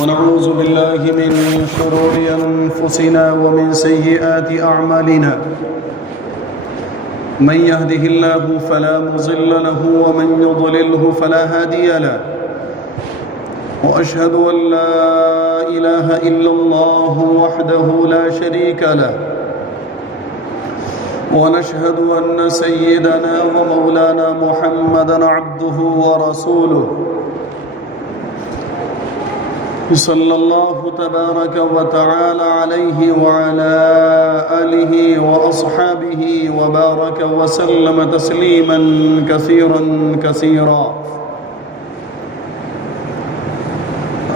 ونعوذ بالله من شرور أنفسنا ومن سيئات أعمالنا من يهده الله فلا مضل له ومن يضلله فلا هادي له وأشهد أن لا إله إلا الله وحده لا شريك له ونشهد أن سيدنا ومولانا محمدًا عبده ورسوله صلى الله تبارك وتعالى عليه وعلى آله وأصحابه وبارك وسلم تسليما كثيرا كثيرا.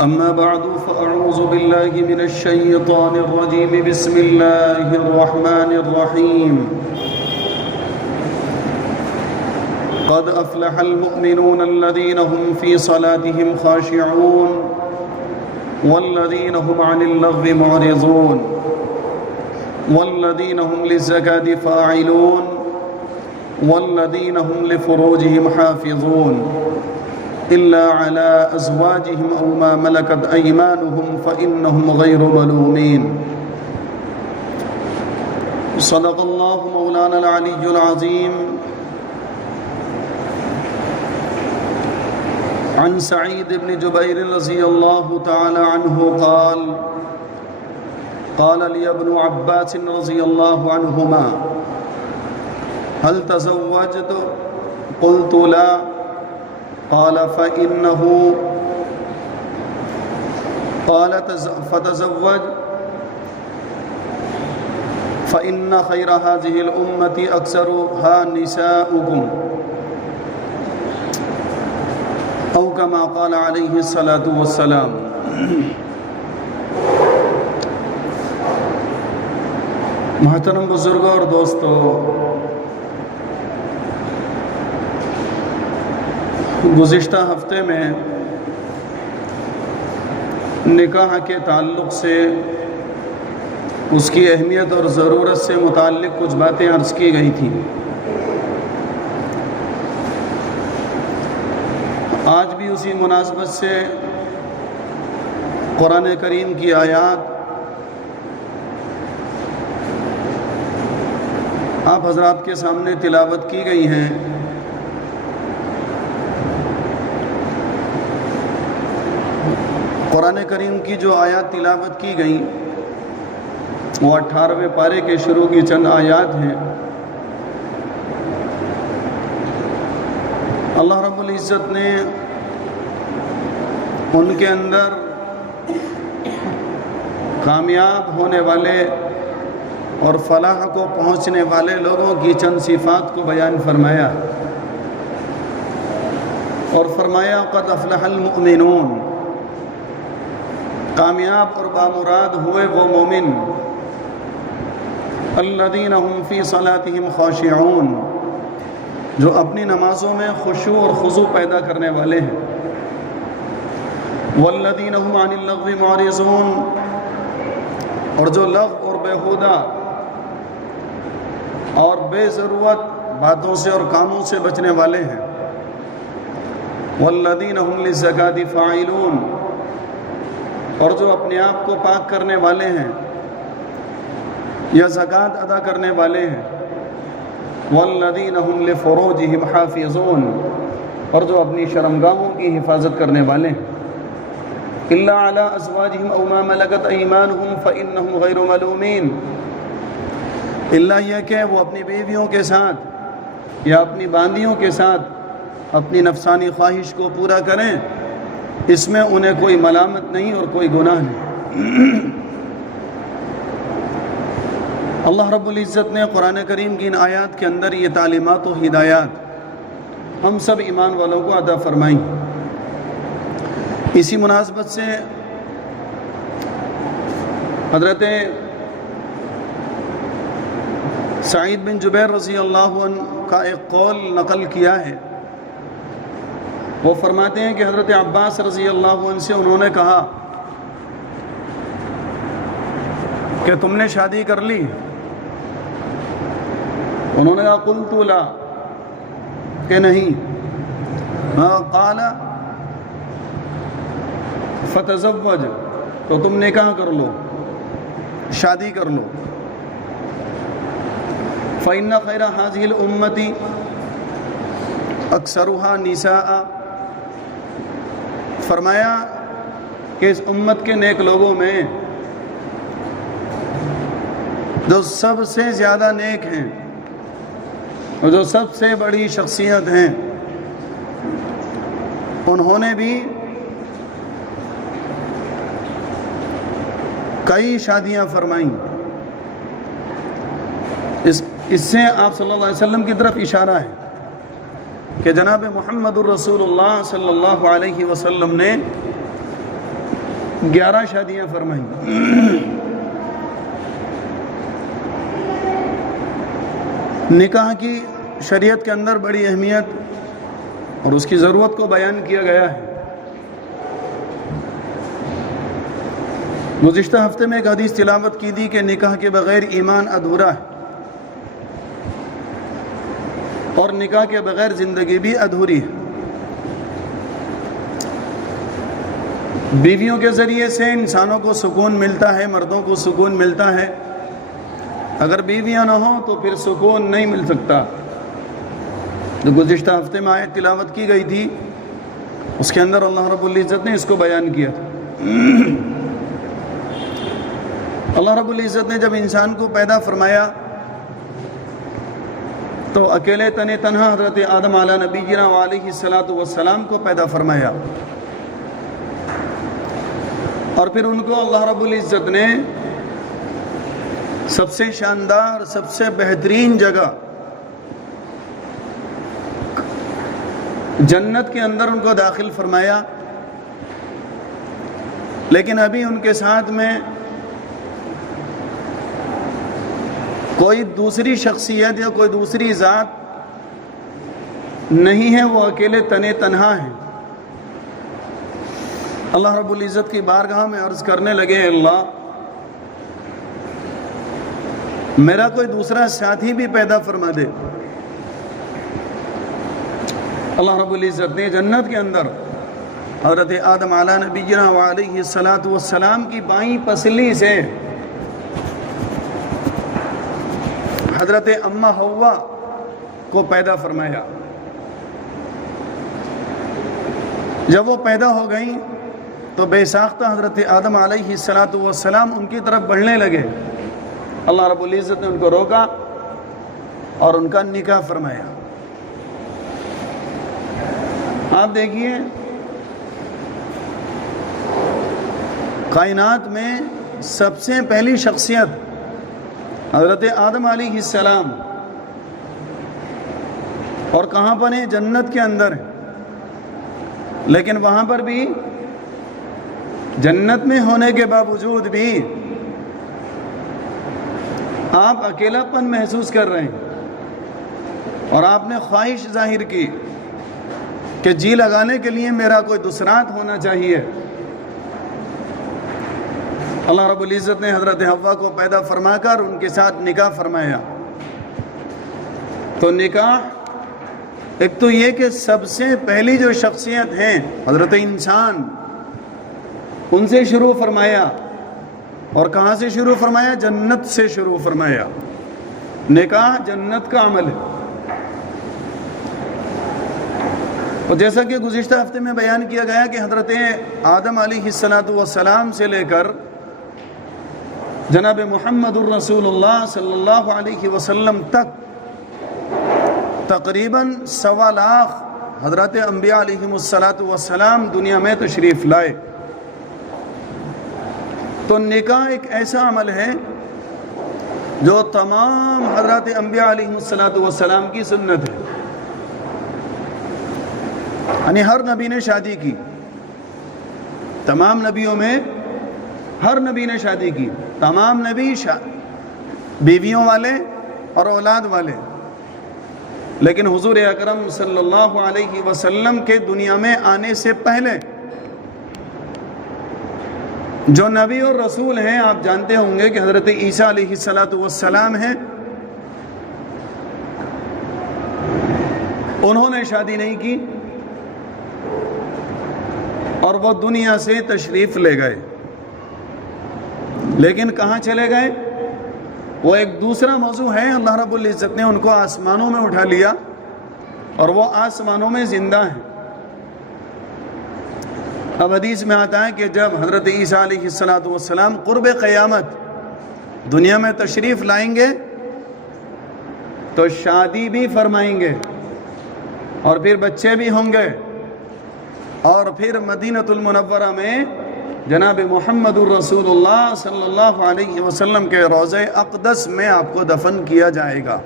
أما بعد فأعوذ بالله من الشيطان الرجيم. بسم الله الرحمن الرحيم. قد أفلح المؤمنون الذين هم في صلاتهم خاشعون والذين هم عن اللغو معرضون والذين هم للزكاة فاعلون والذين هم لفروجهم حافظون إلا على أزواجهم أو ما ملكت أيمانهم فإنهم غير ملومين. صدق الله مولانا العلي العظيم. عن سعيد بن جبير رضي الله تعالى عنه قال قال لي ابن عباس رضي الله عنهما هل تزوجت؟ قلت لا. قال فتزوج فإن خير هذه الأمة أكثرها نساؤكم او كما قال علیہ الصلاۃ والسلام. محترم بزرگوں اور دوستو، گزشتہ ہفتے میں نکاح کے تعلق سے اس کی اہمیت اور ضرورت سے متعلق کچھ باتیں عرض کی گئی تھیں. آج بھی اسی مناسبت سے قرآن کریم کی آیات آپ حضرات کے سامنے تلاوت کی گئی ہیں. قرآن کریم کی جو آیات تلاوت کی گئیں وہ 18ویں پارے کے شروع کی چند آیات ہیں. اللہ رب العزت نے ان کے اندر کامیاب ہونے والے اور فلاح کو پہنچنے والے لوگوں کی چند صفات کو بیان فرمایا اور فرمایا قد افلح المؤمنون، کامیاب اور بامراد ہوئے وہ مومن الذین هم فی صلاتهم خاشعون، جو اپنی نمازوں میں خشوع اور خضوع پیدا کرنے والے ہیں. والذین هم عن اللغو معرضون، اور جو لغو اور بیہودہ اور بے ضرورت باتوں سے اور کاموں سے بچنے والے ہیں. والذین هم للزکاة فاعلون، اور جو اپنے آپ کو پاک کرنے والے ہیں یا زکوٰۃ ادا کرنے والے ہیں. والذین هم لفروجهم حافظون، اور جو اپنی شرمگاہوں کی حفاظت کرنے والے ہیں. الا علی ازواجهم او ما ملکت ایمانهم فانهم غیر ملومین، الا یہ کہ وہ اپنی بیویوں کے ساتھ یا اپنی باندیوں کے ساتھ اپنی نفسانی خواہش کو پورا کریں، اس میں انہیں کوئی ملامت نہیں اور کوئی گناہ نہیں. اللہ رب العزت نے قرآن کریم کی ان آیات کے اندر یہ تعلیمات و ہدایات ہم سب ایمان والوں کو عطا فرمائیں. اسی مناسبت سے حضرت سعید بن جبیر رضی اللہ عنہ کا ایک قول نقل کیا ہے. وہ فرماتے ہیں کہ حضرت عباس رضی اللہ عنہ سے انہوں نے کہا کہ تم نے شادی کر لی؟ انہوں نے کہا قلت لا، کہ نہیں. قال فتزوج، تو تم نکاح کر لو، شادی کر لو۔ فإن خیر هذه الأمة اکثرها نساء، فرمایا کہ اس امت کے نیک لوگوں میں جو سب سے زیادہ نیک ہیں اور جو سب سے بڑی شخصیت ہیں، انہوں نے بھی کئی شادیاں فرمائیں۔ اس سے آپ صلی اللہ علیہ وسلم کی طرف اشارہ ہے کہ جناب محمد الرسول اللہ صلی اللہ علیہ وسلم نے 11 شادیاں فرمائیں۔ نکاح کی شریعت کے اندر بڑی اہمیت اور اس کی ضرورت کو بیان کیا گیا ہے۔ گزشتہ ہفتے میں ایک حدیث تلاوت کی تھی کہ نکاح کے بغیر ایمان ادھورا ہے اور نکاح کے بغیر زندگی بھی ادھوری ہے۔ بیویوں کے ذریعے سے انسانوں کو سکون ملتا ہے، مردوں کو سکون ملتا ہے۔ اگر بیویاں نہ ہوں تو پھر سکون نہیں مل سکتا۔ جو گزشتہ ہفتے میں آیت تلاوت کی گئی تھی اس کے اندر اللہ رب العزت نے اس کو بیان کیا تھا۔ اللہ رب العزت نے جب انسان کو پیدا فرمایا تو اکیلے تنہا حضرت آدم علیہ نبینا علیہ السلام کو پیدا فرمایا، اور پھر ان کو اللہ رب العزت نے سب سے شاندار، سب سے بہترین جگہ جنت کے اندر ان کو داخل فرمایا، لیکن ابھی ان کے ساتھ میں کوئی دوسری شخصیت یا کوئی دوسری ذات نہیں ہے، وہ اکیلے تنہا ہیں۔ اللہ رب العزت کی بارگاہ میں عرض کرنے لگے، اللہ میرا کوئی دوسرا ساتھی بھی پیدا فرما دے۔ اللہ رب العزت نے جنت کے اندر حضرت آدم علیہ نبینا علیہ السلام کی بائیں پسلی سے حضرت اماں حوا کو پیدا فرمایا۔ جب وہ پیدا ہو گئیں تو بے ساختہ حضرت آدم علیہ السلام ان کی طرف بڑھنے لگے۔ اللہ رب العزت نے ان کو روکا اور ان کا نکاح فرمایا۔ آپ دیکھیے کائنات میں سب سے پہلی شخصیت حضرت آدم علیہ السلام، اور کہاں پر ہیں؟ جنت کے اندر ہیں، لیکن وہاں پر بھی جنت میں ہونے کے باوجود بھی آپ اکیلا پن محسوس کر رہے ہیں، اور آپ نے خواہش ظاہر کی کہ جی لگانے کے لیے میرا کوئی دوسرات ہونا چاہیے۔ اللہ رب العزت نے حضرت حوا کو پیدا فرما کر ان کے ساتھ نکاح فرمایا۔ تو نکاح ایک تو یہ کہ سب سے پہلی جو شخصیت ہیں حضرت انسان، ان سے شروع فرمایا، اور کہاں سے شروع فرمایا؟ جنت سے شروع فرمایا۔ نکاح جنت کا عمل ہے، اور جیسا کہ گزشتہ ہفتے میں بیان کیا گیا کہ حضرت آدم علیہ السلام سے لے کر جناب محمد الرسول اللہ صلی اللہ علیہ وسلم تک تقریباً 1.25 لاکھ حضرت انبیاء علیہ السلام دنیا میں تشریف لائے۔ تو نکاح ایک ایسا عمل ہے جو تمام حضرت انبیاء علیہ السلام کی سنت ہے، یعنی ہر نبی نے شادی کی، تمام نبیوں میں ہر نبی نے شادی کی، تمام نبی بیویوں والے اور اولاد والے، لیکن حضور اکرم صلی اللہ علیہ وسلم کے دنیا میں آنے سے پہلے جو نبی اور رسول ہیں، آپ جانتے ہوں گے کہ حضرت عیسیٰ علیہ السلام ہیں، انہوں نے شادی نہیں کی، اور وہ دنیا سے تشریف لے گئے، لیکن کہاں چلے گئے؟ وہ ایک دوسرا موضوع ہے۔ اللہ رب العزت نے ان کو آسمانوں میں اٹھا لیا اور وہ آسمانوں میں زندہ ہیں۔ اب حدیث میں آتا ہے کہ جب حضرت عیسیٰ علیہ السلام قرب قیامت دنیا میں تشریف لائیں گے تو شادی بھی فرمائیں گے اور پھر بچے بھی ہوں گے، اور پھر مدینۃ المنورہ میں جناب محمد الرسول اللہ صلی اللہ علیہ وسلم کے روضہ اقدس میں آپ کو دفن کیا جائے گا۔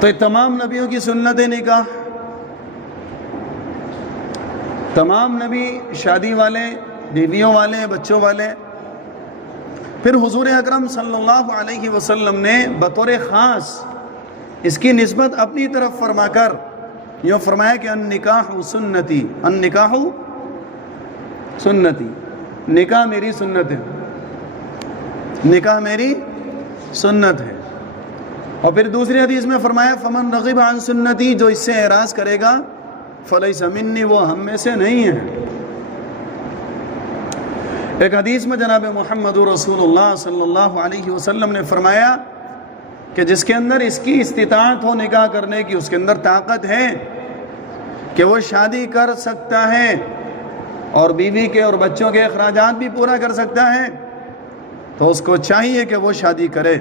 تو تمام نبیوں کی سنت نکاح، تمام نبی شادی والے، بیویوں والے، بچوں والے۔ پھر حضور اکرم صلی اللہ علیہ وسلم نے بطور خاص اس کی نسبت اپنی طرف فرما کر یوں فرمایا کہ النکاح سنتی، النکاح سنتی، نکاح میری سنت ہے، نکاح میری سنت ہے۔ اور پھر دوسری حدیث میں فرمایا فمن رغب عن سنتی، جو اس سے اعراض کرے گا فلیس منی، وہ ہم میں سے نہیں ہے۔ ایک حدیث میں جناب محمد رسول اللہ صلی اللہ علیہ وسلم نے فرمایا کہ جس کے اندر اس کی استطاعت ہو نکاح کرنے کی، اس کے اندر طاقت ہے کہ وہ شادی کر سکتا ہے اور بیوی کے اور بچوں کے اخراجات بھی پورا کر سکتا ہے، تو اس کو چاہیے کہ وہ شادی کرے۔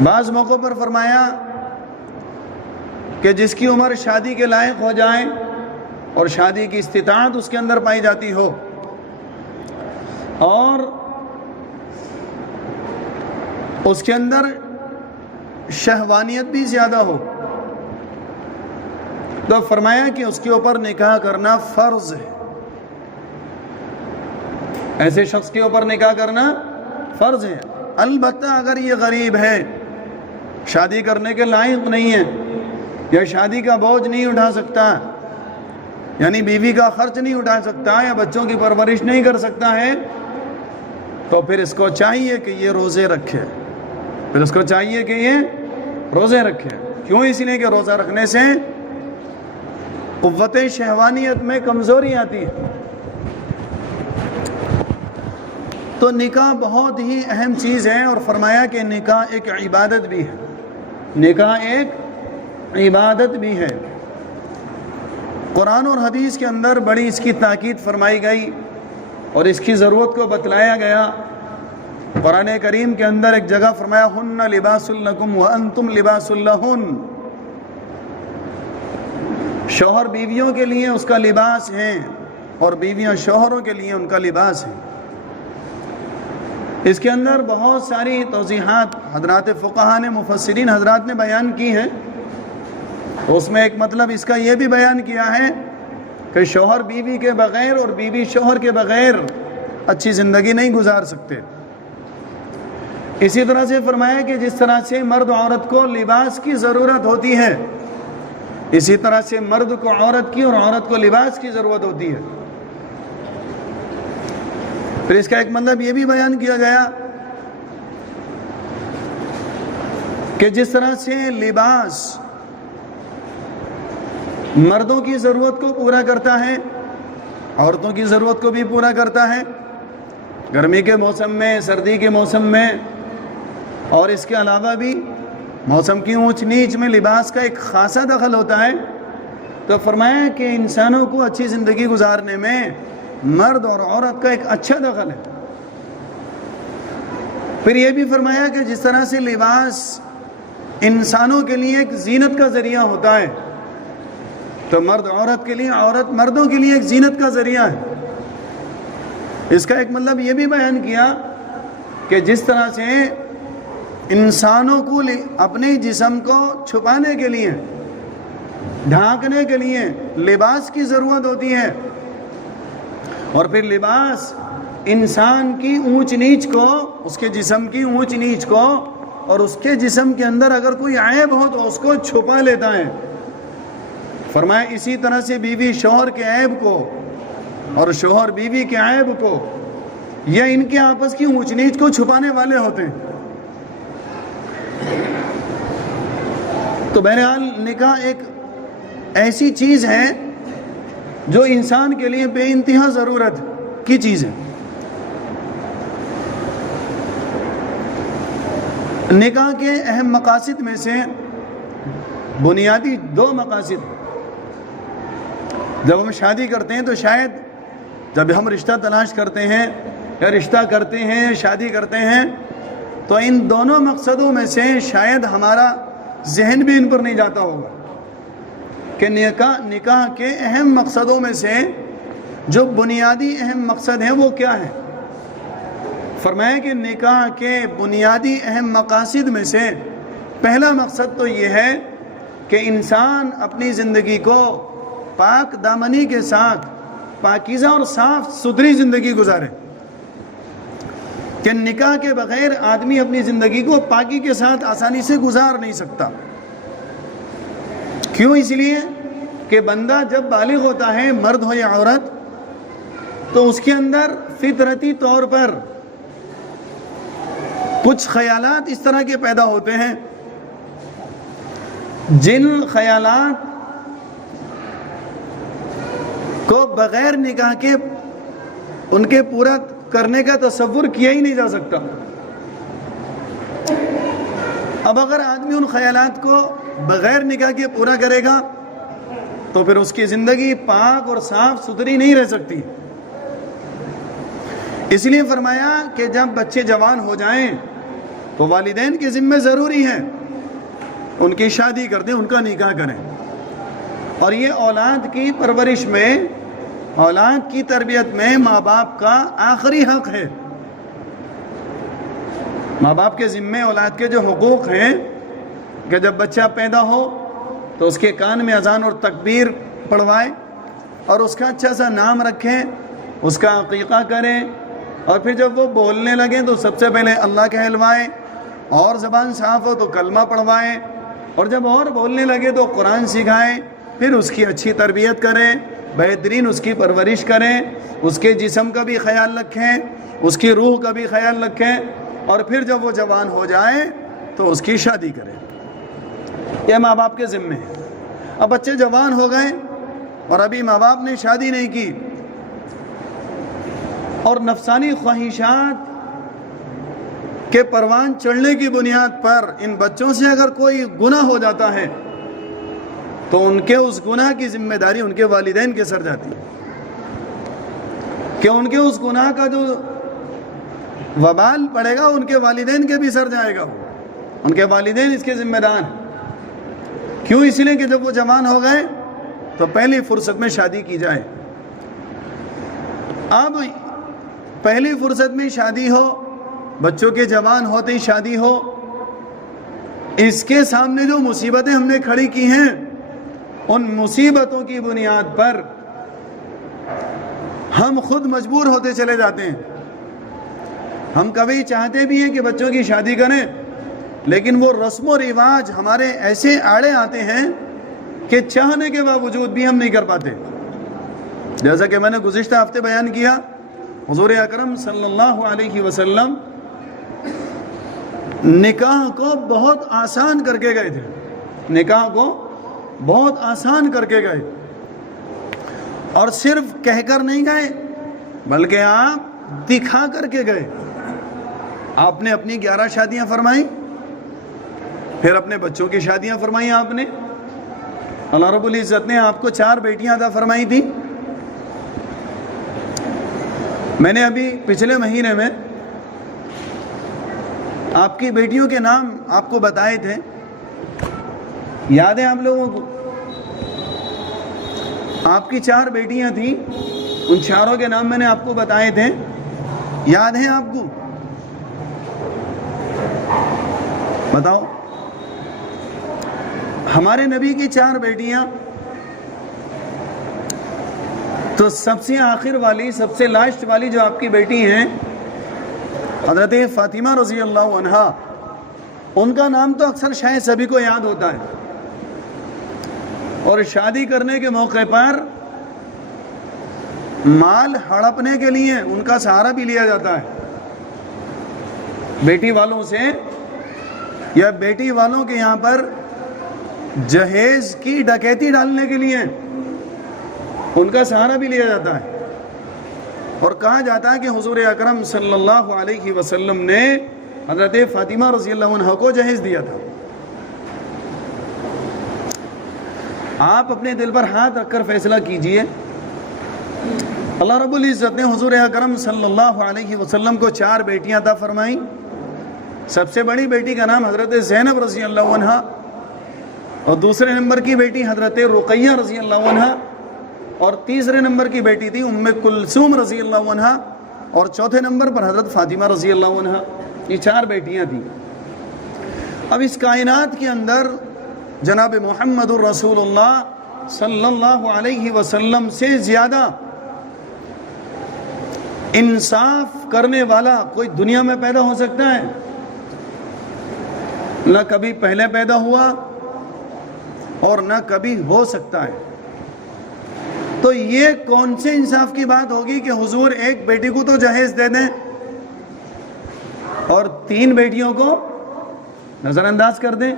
بعض موقعوں پر فرمایا کہ جس کی عمر شادی کے لائق ہو جائے اور شادی کی استطاعت اس کے اندر پائی جاتی ہو اور اس کے اندر شہوانیت بھی زیادہ ہو، تو فرمایا کہ اس کے اوپر نکاح کرنا فرض ہے۔ ایسے شخص کے اوپر نکاح کرنا فرض ہے۔ البتہ اگر یہ غریب ہے، شادی کرنے کے لائق نہیں ہے، یا شادی کا بوجھ نہیں اٹھا سکتا، یعنی بیوی کا خرچ نہیں اٹھا سکتا یا بچوں کی پرورش نہیں کر سکتا ہے، تو پھر اس کو چاہیے کہ یہ روزے رکھے، پھر اس کو چاہیے کہ یہ روزے رکھے۔ کیوں؟ اس لیے کہ روزہ رکھنے سے قوت شہوانیت میں کمزوری آتی ہے۔ تو نکاح بہت ہی اہم چیز ہے، اور فرمایا کہ نکاح ایک عبادت بھی ہے، نکاح ایک عبادت بھی ہے۔ قرآن اور حدیث کے اندر بڑی اس کی تاکید فرمائی گئی اور اس کی ضرورت کو بتلایا گیا۔ قرآن کریم کے اندر ایک جگہ فرمایا ہن لباس لکم وانتم لباس لہن، شوہر بیویوں کے لیے اس کا لباس ہے اور بیویاں شوہروں کے لیے ان کا لباس ہے۔ اس کے اندر بہت ساری توضیحات حضرات فقہاء نے، مفسرین حضرات نے بیان کی ہیں۔ اس میں ایک مطلب اس کا یہ بھی بیان کیا ہے کہ شوہر بیوی کے بغیر اور بیوی شوہر کے بغیر اچھی زندگی نہیں گزار سکتے۔ اسی طرح سے فرمایا کہ جس طرح سے مرد عورت کو لباس کی ضرورت ہوتی ہے، اسی طرح سے مرد کو عورت کی اور عورت کو لباس کی ضرورت ہوتی ہے۔ پھر اس کا ایک مطلب یہ بھی بیان کیا گیا کہ جس طرح سے لباس مردوں کی ضرورت کو پورا کرتا ہے، عورتوں کی ضرورت کو بھی پورا کرتا ہے، گرمی کے موسم میں، سردی کے موسم میں، اور اس کے علاوہ بھی موسم کی اونچ نیچ میں لباس کا ایک خاصا دخل ہوتا ہے، تو فرمایا کہ انسانوں کو اچھی زندگی گزارنے میں مرد اور عورت کا ایک اچھا دخل ہے۔ پھر یہ بھی فرمایا کہ جس طرح سے لباس انسانوں کے لیے ایک زینت کا ذریعہ ہوتا ہے، تو مرد عورت کے لیے، عورت مردوں کے لیے ایک زینت کا ذریعہ ہے۔ اس کا ایک مطلب یہ بھی بیان کیا کہ جس طرح سے انسانوں کو اپنے جسم کو چھپانے کے لیے، ڈھانکنے کے لیے لباس کی ضرورت ہوتی ہے، اور پھر لباس انسان کی اونچ نیچ کو، اس کے جسم کی اونچ نیچ کو، اور اس کے جسم کے اندر اگر کوئی عیب ہو تو اس کو چھپا لیتا ہے۔ فرمایا اسی طرح سے بیوی شوہر کے عیب کو اور شوہر بیوی کے عیب کو، یا ان کے آپس کی اونچ نیچ کو چھپانے والے ہوتے ہیں۔ تو بہرحال نکاح ایک ایسی چیز ہے جو انسان کے لیے بے انتہا ضرورت کی چیز ہے. نکاح کے اہم مقاصد میں سے بنیادی 2 مقاصد. جب ہم شادی کرتے ہیں تو شاید جب ہم رشتہ تلاش کرتے ہیں یا رشتہ کرتے ہیں شادی کرتے ہیں تو ان دونوں مقصدوں میں سے شاید ہمارا ذہن بھی ان پر نہیں جاتا ہوگا کہ نکاح کے اہم مقصدوں میں سے جو بنیادی اہم مقصد ہیں وہ کیا ہے. فرمایا کہ نکاح کے بنیادی اہم مقاصد میں سے پہلا مقصد تو یہ ہے کہ انسان اپنی زندگی کو پاک دامنی کے ساتھ پاکیزہ اور صاف ستھری زندگی گزارے. کہ نکاح کے بغیر آدمی اپنی زندگی کو پاکی کے ساتھ آسانی سے گزار نہیں سکتا. کیوں؟ اس لیے کہ بندہ جب بالغ ہوتا ہے، مرد ہو یا عورت، تو اس کے اندر فطرتی طور پر کچھ خیالات اس طرح کے پیدا ہوتے ہیں جن خیالات کو بغیر نکاح کے ان کے پورا کرنے کا تصور کیا ہی نہیں جا سکتا. اب اگر آدمی ان خیالات کو بغیر نکاح کے پورا کرے گا تو پھر اس کی زندگی پاک اور صاف ستھری نہیں رہ سکتی. اس لیے فرمایا کہ جب بچے جوان ہو جائیں تو والدین کے ذمہ ضروری ہے ان کی شادی کر دیں، ان کا نکاح کریں. اور یہ اولاد کی پرورش میں، اولاد کی تربیت میں ماں باپ کا آخری حق ہے. ماں باپ کے ذمے اولاد کے جو حقوق ہیں کہ جب بچہ پیدا ہو تو اس کے کان میں اذان اور تکبیر پڑھوائے اور اس کا اچھا سا نام رکھیں، اس کا عقیقہ کریں، اور پھر جب وہ بولنے لگیں تو سب سے پہلے اللہ کہلوائیں، اور زبان صاف ہو تو کلمہ پڑھوائیں، اور جب اور بولنے لگے تو قرآن سکھائیں. پھر اس کی اچھی تربیت کریں، بہترین اس کی پرورش کریں، اس کے جسم کا بھی خیال رکھیں، اس کی روح کا بھی خیال رکھیں، اور پھر جب وہ جوان ہو جائے تو اس کی شادی کریں. یہ ماں باپ کے ذمے ہے. اب بچے جوان ہو گئے اور ابھی ماں باپ نے شادی نہیں کی، اور نفسانی خواہشات کے پروان چڑھنے کی بنیاد پر ان بچوں سے اگر کوئی گناہ ہو جاتا ہے تو ان کے اس گناہ کی ذمہ داری ان کے والدین کے سر جاتی ہے. کہ ان کے اس گناہ کا جو وبال پڑے گا ان کے والدین کے بھی سر جائے گا، ان کے والدین اس کے ذمہ دار ہیں. کیوں؟ اس لیے کہ جب وہ جوان ہو گئے تو پہلی فرصت میں شادی کی جائے. اب پہلی فرصت میں شادی ہو، بچوں کے جوان ہوتے ہی شادی ہو، اس کے سامنے جو مصیبتیں ہم نے کھڑی کی ہیں ان مصیبتوں کی بنیاد پر ہم خود مجبور ہوتے چلے جاتے ہیں. ہم کبھی چاہتے بھی ہیں کہ بچوں کی شادی کریں، لیکن وہ رسم و رواج ہمارے ایسے آڑے آتے ہیں کہ چاہنے کے باوجود بھی ہم نہیں کر پاتے. جیسا کہ میں نے گزشتہ ہفتے بیان کیا، حضور اکرم صلی اللہ علیہ وسلم نکاح کو بہت آسان کر کے گئے تھے. نکاح کو بہت آسان کر کے گئے، اور صرف کہہ کر نہیں گئے بلکہ آپ دکھا کر کے گئے. آپ نے اپنی 11 شادیاں فرمائیں، پھر اپنے بچوں کی شادیاں فرمائیں. آپ نے، اللہ رب العزت نے آپ کو 4 بیٹیاں عطا فرمائی تھی. میں نے ابھی پچھلے مہینے میں آپ کی بیٹیوں کے نام آپ کو بتائے تھے، یاد ہے آپ لوگوں کو؟ آپ کی 4 بیٹیاں تھیں، ان چاروں کے نام میں نے آپ کو بتائے تھے، یاد ہیں آپ کو؟ بتاؤ. ہمارے نبی کی 4 بیٹیاں، تو سب سے آخر والی، سب سے لاسٹ والی جو آپ کی بیٹی ہیں حضرت فاطمہ رضی اللہ عنہا، ان کا نام تو اکثر شاید سبھی کو یاد ہوتا ہے، اور شادی کرنے کے موقع پر مال ہڑپنے کے لیے ان کا سہارا بھی لیا جاتا ہے. بیٹی والوں سے یا بیٹی والوں کے یہاں پر جہیز کی ڈکیتی ڈالنے کے لیے ان کا سہارا بھی لیا جاتا ہے، اور کہا جاتا ہے کہ حضور اکرم صلی اللہ علیہ وسلم نے حضرت فاطمہ رضی اللہ عنہ کو جہیز دیا تھا۔ آپ اپنے دل پر ہاتھ رکھ کر فیصلہ کیجئے، اللہ رب العزت نے حضور اکرم صلی اللہ علیہ وسلم کو 4 بیٹیاں عطا فرمائیں۔ سب سے بڑی بیٹی کا نام حضرت زینب رضی اللہ عنہ، اور دوسرے نمبر کی بیٹی حضرت رقیہ رضی اللہ عنہ، اور تیسرے نمبر کی بیٹی تھی ام کلثوم رضی اللہ عنہ، اور چوتھے نمبر پر حضرت فاطمہ رضی اللہ عنہ۔ یہ 4 بیٹیاں تھیں۔ اب اس کائنات کے اندر جناب محمد الرسول اللہ صلی اللہ علیہ وسلم سے زیادہ انصاف کرنے والا کوئی دنیا میں پیدا ہو سکتا ہے؟ نہ کبھی پہلے پیدا ہوا اور نہ کبھی ہو سکتا ہے۔ تو یہ کون سے انصاف کی بات ہوگی کہ حضور ایک بیٹی کو تو جہیز دے دیں اور 3 بیٹیوں کو نظر انداز کر دیں؟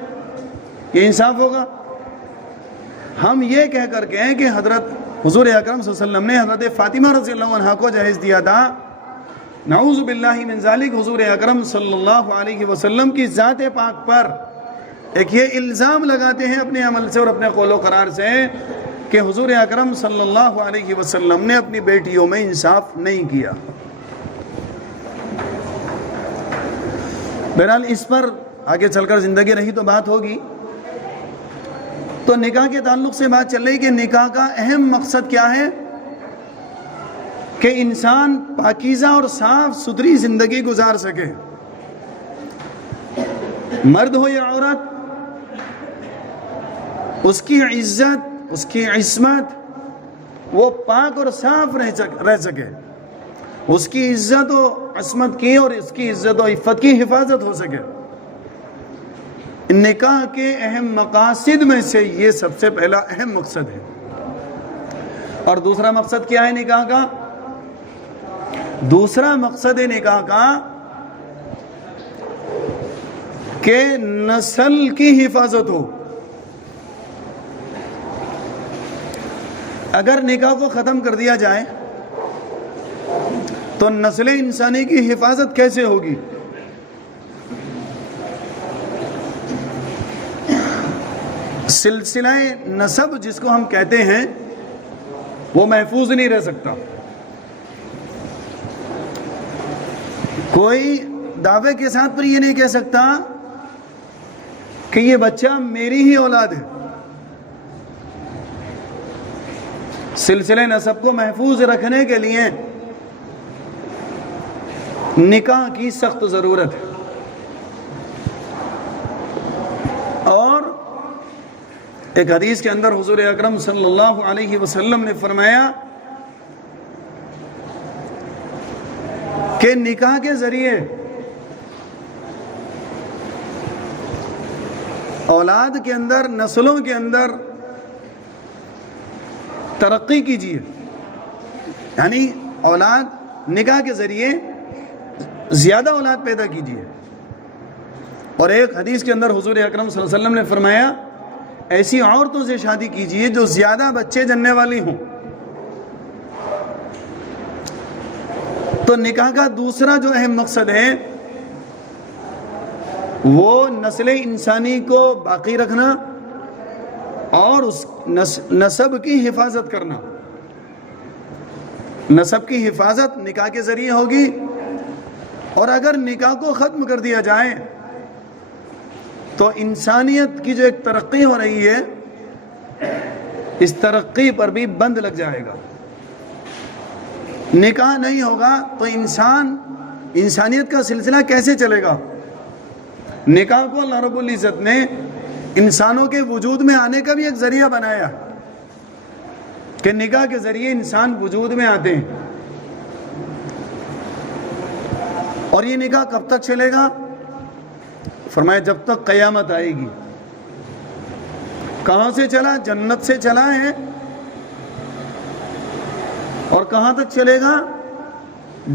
یہ انصاف ہوگا؟ ہم یہ کہہ کر کے کہ حضرت حضور اکرم صلی اللہ علیہ وسلم نے حضرت فاطمہ رضی اللہ عنہ کو جہیز دیا تھا، نعوذ باللہ من ذالک، حضور اکرم صلی اللہ علیہ وسلم کی ذات پاک پر ایک یہ الزام لگاتے ہیں اپنے عمل سے اور اپنے قول و قرار سے کہ حضور اکرم صلی اللہ علیہ وسلم نے اپنی بیٹیوں میں انصاف نہیں کیا۔ بہرحال اس پر آگے چل کر زندگی رہی تو بات ہوگی۔ تو نکاح کے تعلق سے بات چل رہی کہ نکاح کا اہم مقصد کیا ہے؟ کہ انسان پاکیزہ اور صاف ستھری زندگی گزار سکے، مرد ہو یا عورت، اس کی عزت، اس کی عصمت وہ پاک اور صاف رہ سکے، اس کی عزت و عصمت کی اور اس کی عزت و عفت کی حفاظت ہو سکے۔ نکاح کے اہم مقاصد میں سے یہ سب سے پہلا اہم مقصد ہے۔ اور دوسرا مقصد کیا ہے نکاح کا؟ دوسرا مقصد نکاح کا کہ نسل کی حفاظت ہو۔ اگر نکاح کو ختم کر دیا جائے تو نسل انسانی کی حفاظت کیسے ہوگی؟ سلسلہ نسب جس کو ہم کہتے ہیں وہ محفوظ نہیں رہ سکتا۔ کوئی دعوے کے ساتھ پر یہ نہیں کہہ سکتا کہ یہ بچہ میری ہی اولاد ہے۔ سلسلہ نسب کو محفوظ رکھنے کے لیے نکاح کی سخت ضرورت ہے۔ اور ایک حدیث کے اندر حضور اکرم صلی اللہ علیہ وسلم نے فرمایا کہ نکاح کے ذریعے اولاد کے اندر، نسلوں کے اندر ترقی کیجیے، یعنی اولاد نکاح کے ذریعے زیادہ اولاد پیدا کیجیے۔ اور ایک حدیث کے اندر حضور اکرم صلی اللہ علیہ وسلم نے فرمایا ایسی عورتوں سے شادی کیجیے جو زیادہ بچے جننے والی ہوں۔ تو نکاح کا دوسرا جو اہم مقصد ہے وہ نسل انسانی کو باقی رکھنا اور اس نسب کی حفاظت کرنا۔ نسب کی حفاظت نکاح کے ذریعے ہوگی، اور اگر نکاح کو ختم کر دیا جائے تو انسانیت کی جو ایک ترقی ہو رہی ہے اس ترقی پر بھی بند لگ جائے گا۔ نکاح نہیں ہوگا تو انسانیت کا سلسلہ کیسے چلے گا؟ نکاح کو اللہ رب العزت نے انسانوں کے وجود میں آنے کا بھی ایک ذریعہ بنایا کہ نکاح کے ذریعے انسان وجود میں آتے ہیں۔ اور یہ نکاح کب تک چلے گا؟ فرمایا جب تک قیامت آئے گی۔ کہاں سے چلا؟ جنت سے چلا ہے۔ اور کہاں تک چلے گا؟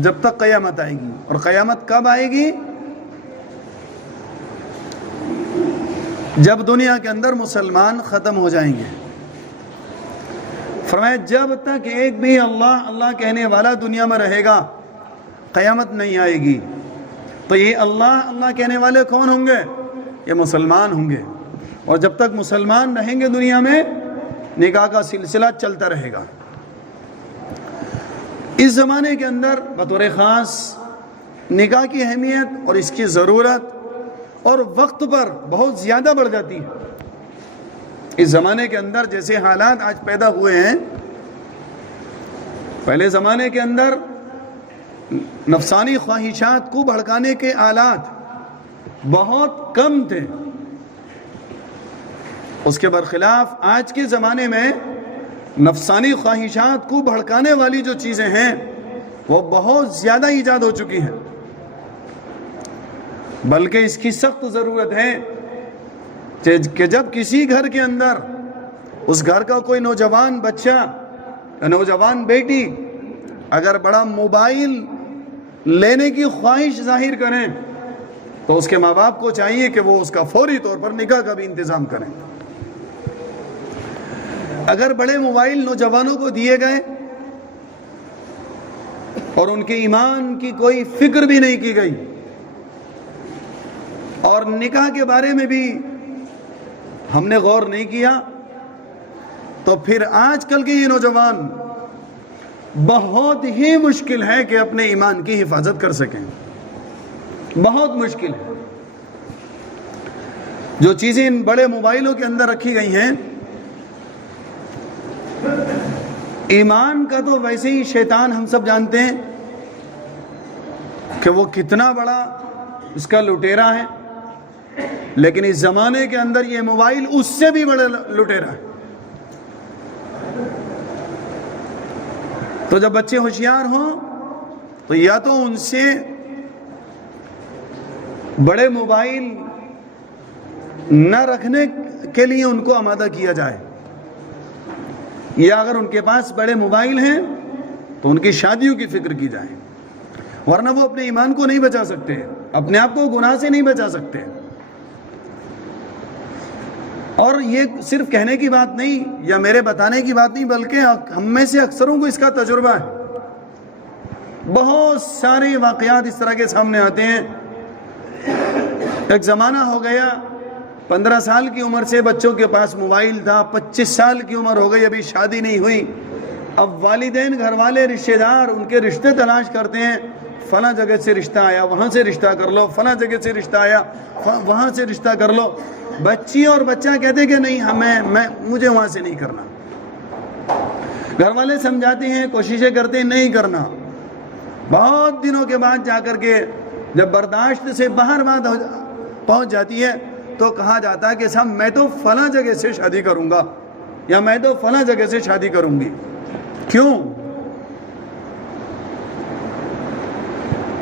جب تک قیامت آئے گی۔ اور قیامت کب آئے گی؟ جب دنیا کے اندر مسلمان ختم ہو جائیں گے. فرمایا جب تک ایک بھی اللہ اللہ کہنے والا دنیا میں رہے گا قیامت نہیں آئے گی. تو یہ اللہ اللہ کہنے والے کون ہوں گے؟ یہ مسلمان ہوں گے. اور جب تک مسلمان رہیں گے دنیا میں نکاح کا سلسلہ چلتا رہے گا. اس زمانے کے اندر بطور خاص نکاح کی اہمیت اور اس کی ضرورت اور وقت پر بہت زیادہ بڑھ جاتی ہے. اس زمانے کے اندر جیسے حالات آج پیدا ہوئے ہیں، پہلے زمانے کے اندر نفسانی خواہشات کو بھڑکانے کے آلات بہت کم تھے. اس کے برخلاف آج کے زمانے میں نفسانی خواہشات کو بھڑکانے والی جو چیزیں ہیں وہ بہت زیادہ ایجاد ہو چکی ہیں. بلکہ اس کی سخت ضرورت ہے کہ جب کسی گھر کے اندر اس گھر کا کوئی نوجوان بچہ یا نوجوان بیٹی اگر بڑا موبائل لینے کی خواہش ظاہر کریں تو اس کے ماں باپ کو چاہیے کہ وہ اس کا فوری طور پر نکاح کا بھی انتظام کریں. اگر بڑے موبائل نوجوانوں کو دیے گئے اور ان کے ایمان کی کوئی فکر بھی نہیں کی گئی اور نکاح کے بارے میں بھی ہم نے غور نہیں کیا، تو پھر آج کل کے یہ نوجوان بہت ہی مشکل ہے کہ اپنے ایمان کی حفاظت کر سکیں. بہت مشکل ہے. جو چیزیں ان بڑے موبائلوں کے اندر رکھی گئی ہیں، ایمان کا تو ویسے ہی شیطان ہم سب جانتے ہیں کہ وہ کتنا بڑا اس کا لٹیرا ہے، لیکن اس زمانے کے اندر یہ موبائل اس سے بھی بڑا لٹیرا ہے. تو جب بچے ہوشیار ہوں تو یا تو ان سے بڑے موبائل نہ رکھنے کے لیے ان کو آمادہ کیا جائے، یا اگر ان کے پاس بڑے موبائل ہیں تو ان کی شادیوں کی فکر کی جائے، ورنہ وہ اپنے ایمان کو نہیں بچا سکتے، اپنے آپ کو گناہ سے نہیں بچا سکتے. اور یہ صرف کہنے کی بات نہیں یا میرے بتانے کی بات نہیں، بلکہ ہم میں سے اکثروں کو اس کا تجربہ ہے. بہت سارے واقعات اس طرح کے سامنے آتے ہیں. ایک زمانہ ہو گیا 15 سال کی عمر سے بچوں کے پاس موبائل تھا، 25 سال کی عمر ہو گئی، ابھی شادی نہیں ہوئی. اب والدین، گھر والے، رشتہ دار ان کے رشتے تلاش کرتے ہیں. فلاں جگہ سے رشتہ آیا، وہاں سے رشتہ کر لو، فلاں جگہ سے رشتہ آیا، وہاں سے رشتہ کر لو. بچی اور بچہ کہتے کہ نہیں، مجھے وہاں سے نہیں کرنا. گھر والے سمجھاتے ہیں، کوششیں کرتے ہیں نہیں کرنا. بہت دنوں کے بعد جا کر کے جب برداشت سے باہر بات پہنچ جاتی ہے تو کہا جاتا ہے کہ صاحب میں تو فلاں جگہ سے شادی کروں گا یا میں تو فلاں جگہ سے شادی کروں گی. کیوں؟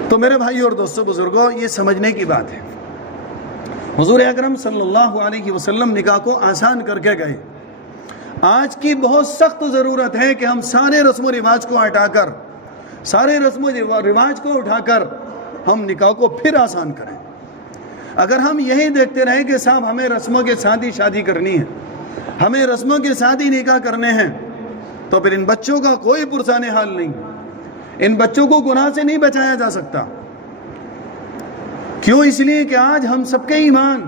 تو میرے بھائی اور دوستو بزرگوں، یہ سمجھنے کی بات ہے. حضور اکرم صلی اللہ علیہ وسلم نکاح کو آسان کر کے گئے. آج کی بہت سخت ضرورت ہے کہ ہم سارے رسم و رواج کو ہٹا کر، سارے رسم و رواج کو اٹھا کر ہم نکاح کو پھر آسان کریں. اگر ہم یہی دیکھتے رہیں کہ صاحب ہمیں رسموں کے ساتھ ہی شادی کرنی ہے، ہمیں رسموں کے ساتھ ہی نکاح کرنے ہیں، تو پھر ان بچوں کا کوئی پرسان حال نہیں. ان بچوں کو گناہ سے نہیں بچایا جا سکتا. کیوں؟ اس لیے کہ آج ہم سب کے ایمان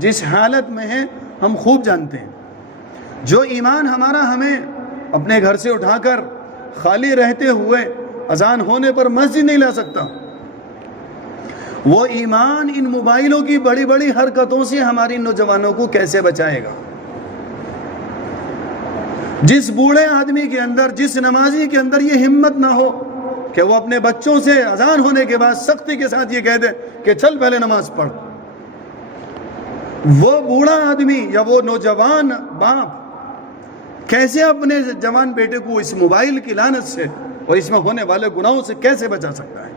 جس حالت میں ہے ہم خوب جانتے ہیں. جو ایمان ہمارا ہمیں اپنے گھر سے اٹھا کر خالی رہتے ہوئے اذان ہونے پر مسجد نہیں لا سکتا، وہ ایمان ان موبائلوں کی بڑی بڑی حرکتوں سے ہماری نوجوانوں کو کیسے بچائے گا؟ جس بوڑھے آدمی کے اندر، جس نمازی کے اندر یہ ہمت نہ ہو کہ وہ اپنے بچوں سے اذان ہونے کے بعد سختی کے ساتھ یہ کہہ دے کہ چل پہلے نماز پڑھ، وہ بوڑھا آدمی یا وہ نوجوان باپ کیسے اپنے جوان بیٹے کو اس موبائل کی لعنت سے اور اس میں ہونے والے گناہوں سے کیسے بچا سکتا ہے؟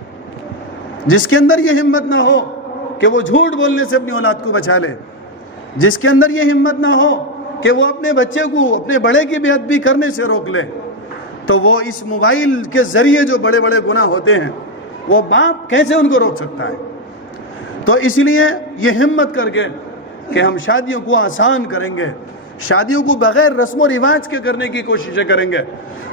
جس کے اندر یہ ہمت نہ ہو کہ وہ جھوٹ بولنے سے اپنی اولاد کو بچا لے، جس کے اندر یہ ہمت نہ ہو کہ وہ اپنے بچے کو اپنے بڑے کی بے ادبی کرنے سے روک لے، تو وہ اس موبائل کے ذریعے جو بڑے بڑے گناہ ہوتے ہیں وہ باپ کیسے ان کو روک سکتا ہے؟ تو اس لیے یہ ہمت کر کے کہ ہم شادیوں کو آسان کریں گے، شادیوں کو بغیر رسم و رواج کے کرنے کی کوششیں کریں گے۔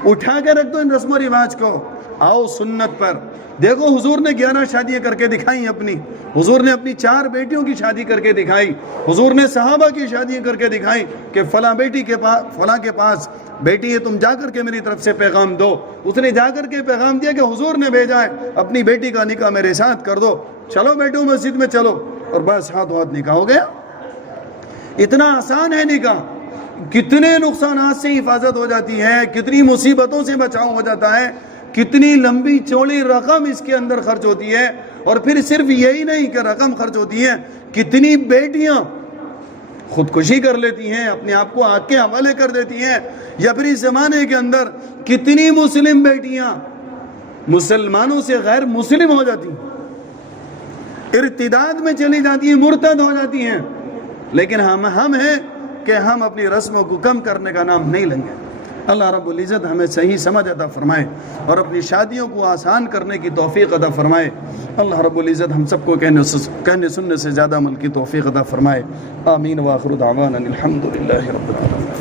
اٹھا کے رکھ دو ان رسم و رواج کو، آؤ سنت پر۔ دیکھو حضور نے 11 شادیاں کر کے دکھائیں اپنی، حضور نے اپنی 4 بیٹیوں کی شادی کر کے دکھائی، حضور نے صحابہ کی شادیاں کر کے دکھائیں کہ فلاں بیٹی کے پاس، فلاں کے پاس بیٹی ہے، تم جا کر کے میری طرف سے پیغام دو۔ اس نے جا کر کے پیغام دیا کہ حضور نے بھیجا ہے، اپنی بیٹی کا نکاح میرے ساتھ کر دو، چلو بیٹو مسجد میں چلو، اور بس ہاتھ نکاح ہو گیا۔ اتنا آسان ہے نکاح، کتنے نقصانات سے حفاظت ہو جاتی ہے، کتنی مصیبتوں سے بچاؤ ہو جاتا ہے، کتنی لمبی چوڑی رقم اس کے اندر خرچ ہوتی ہے۔ اور پھر صرف یہی نہیں کہ رقم خرچ ہوتی ہے، کتنی بیٹیاں خودکشی کر لیتی ہیں، اپنے آپ کو آگ کے حوالے کر دیتی ہیں، یا پھر اس زمانے کے اندر کتنی مسلم بیٹیاں مسلمانوں سے غیر مسلم ہو جاتی ہیں، ارتداد میں چلی جاتی ہیں، مرتد ہو جاتی ہیں۔ لیکن ہم ہیں کہ ہم اپنی رسموں کو کم کرنے کا نام نہیں لیں گے۔ اللہ رب العزت ہمیں صحیح سمجھ عطا فرمائے اور اپنی شادیوں کو آسان کرنے کی توفیق عطا فرمائے۔ اللہ رب العزت ہم سب کو کہنے سننے سے زیادہ عمل کی توفیق عطا فرمائے۔ آمین وآخر دعوانا الحمدللہ رب العالمین۔